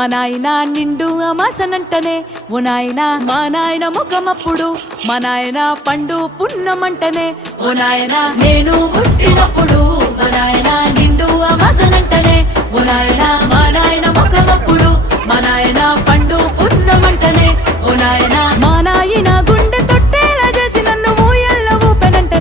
మా నాయన నిండు అమాసనంటనే ఓ నాయన మా నాయన ముఖమప్పుడు మా నాయన పండు పున్నమంటనే ఓ నాయన నేను పుట్టినప్పుడు మా నాయన నిండు అమాసనంటనే ఓ నాయన మా నాయన ముఖమప్పుడు మా నాయన పండు పున్నమంటనే ఓ నాయన మా నాయన గుండె